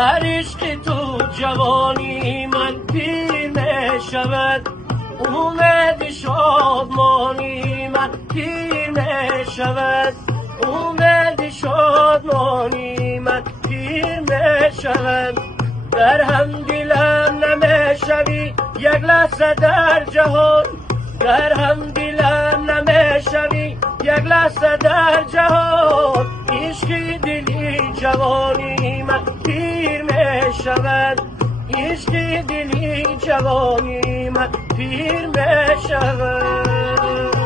در عشق تو جوانی من پیر می شود، امید شادمانی من پیر می شود، امید شادمانی من پیر می شود. در هم دلم نمی شوی یک لحظه در جهان، در هم دلم نمی شوی یک لحظه در جهان. عشق دلی جوانی من پیر می شود، عشق دلی جوانی من پیر می شود.